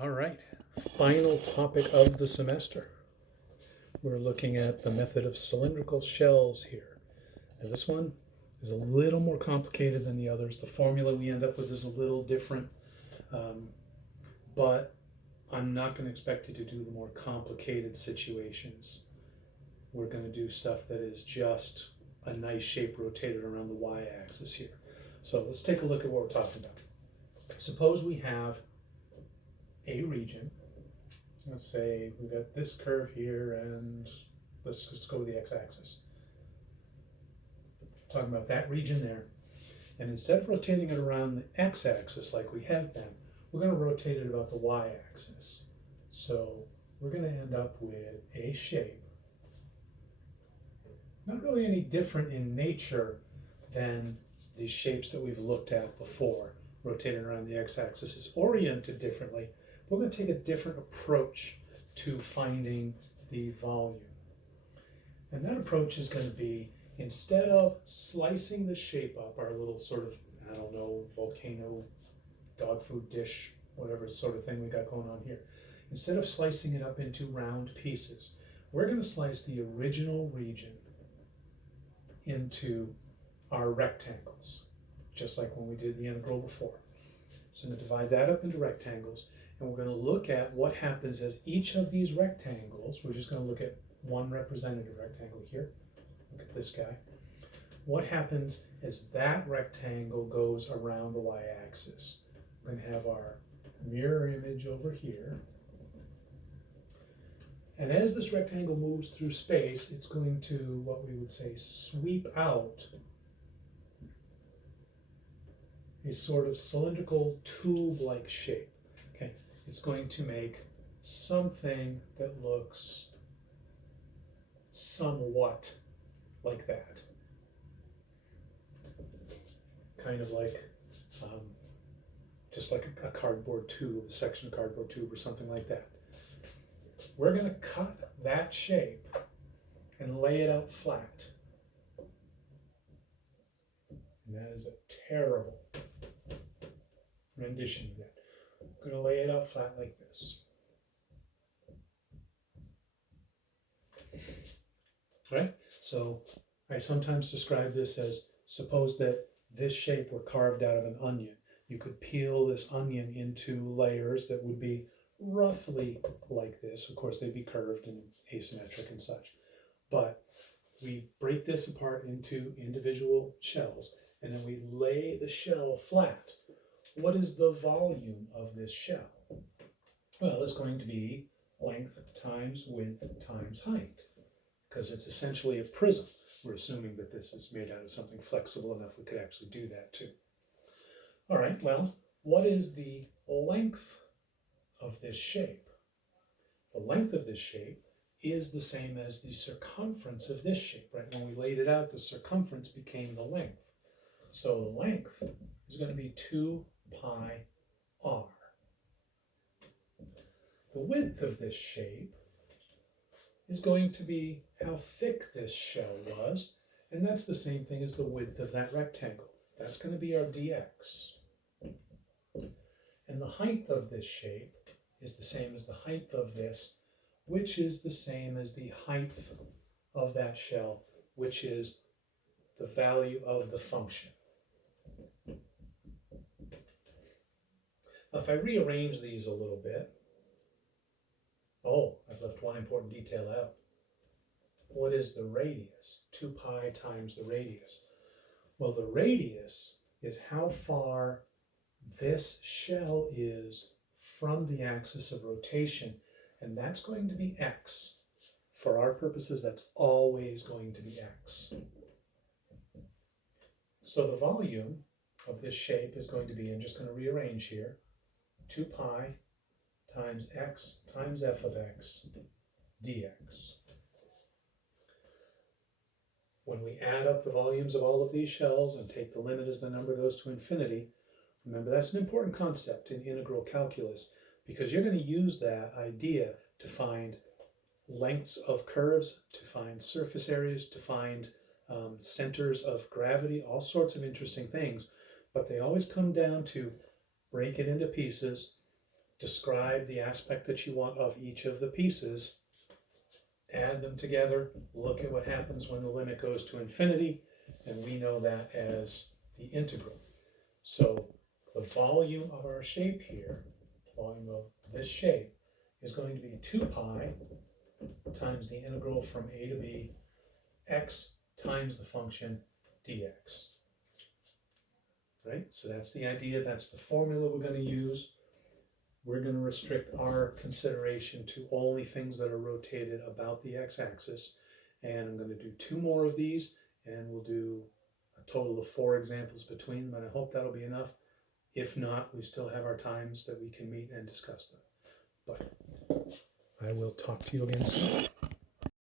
All right, final topic of the semester. We're looking at the method of cylindrical shells here. And this one is a little more complicated than the others. The formula we end up with is a little different, but I'm not going to expect you to do the more complicated situations. We're going to do stuff that is just a nice shape rotated around the y-axis here. So let's take a look at what we're talking about. Suppose we have a region. Let's say we've got this curve here, and let's just go with the x-axis. Talking about that region there. And instead of rotating it around the x-axis like we have been, we're going to rotate it about the y-axis. So we're going to end up with a shape, not really any different in nature than the shapes that we've looked at before. Rotated around the x-axis is oriented differently. We're going to take a different approach to finding the volume. And that approach is going to be, instead of slicing the shape up, our little sort of, I don't know, volcano, dog food dish, whatever sort of thing we got going on here, instead of slicing it up into round pieces, we're going to slice the original region into our rectangles, just like when we did the integral before. So I'm going to divide that up into rectangles, and we're going to look at what happens as each of these rectangles, we're just going to look at one representative rectangle here, look at this guy. What happens as that rectangle goes around the y-axis? We're going to have our mirror image over here. And as this rectangle moves through space, it's going to, what we would say, sweep out a sort of cylindrical tube-like shape. Okay, it's going to make something that looks somewhat like that. Kind of like, just like a cardboard tube, a section of cardboard tube or something like that. We're going to cut that shape and lay it out flat. And that is a terrible rendition of that. I'm going to lay it out flat like this. All right, so I sometimes describe this as, suppose that this shape were carved out of an onion. You could peel this onion into layers that would be roughly like this. Of course, they'd be curved and asymmetric and such. But we break this apart into individual shells, and then we lay the shell flat. What is the volume of this shell? Well, it's going to be length times width times height, because it's essentially a prism. We're assuming that this is made out of something flexible enough we could actually do that too. All right, well, what is the length of this shape? The length of this shape is the same as the circumference of this shape, right? When we laid it out, the circumference became the length. So the length is going to be 2 pi r. The width of this shape is going to be how thick this shell was, and that's the same thing as the width of that rectangle. That's going to be our dx. And the height of this shape is the same as the height of this, which is the same as the height of that shell, which is the value of the function. Now, if I rearrange these a little bit, oh, I've left one important detail out. What is the radius? 2 pi times the radius. Well, the radius is how far this shell is from the axis of rotation, and that's going to be x. For our purposes, that's always going to be x. So the volume of this shape is going to be, I'm just going to rearrange here, 2 pi times x times f of x dx. When we add up the volumes of all of these shells and take the limit as the number goes to infinity, remember that's an important concept in integral calculus, because you're going to use that idea to find lengths of curves, to find surface areas, to find centers of gravity, all sorts of interesting things. But they always come down to break it into pieces, describe the aspect that you want of each of the pieces, add them together, look at what happens when the limit goes to infinity, and we know that as the integral. So the volume of our shape here, volume of this shape, is going to be 2 pi times the integral from a to b, x times the function dx. Right? So that's the idea, that's the formula we're going to use. We're going to restrict our consideration to only things that are rotated about the x-axis. And I'm going to do 2 more of these, and we'll do a total of 4 examples between them, and I hope that'll be enough. If not, we still have our times that we can meet and discuss them. But I will talk to you again soon.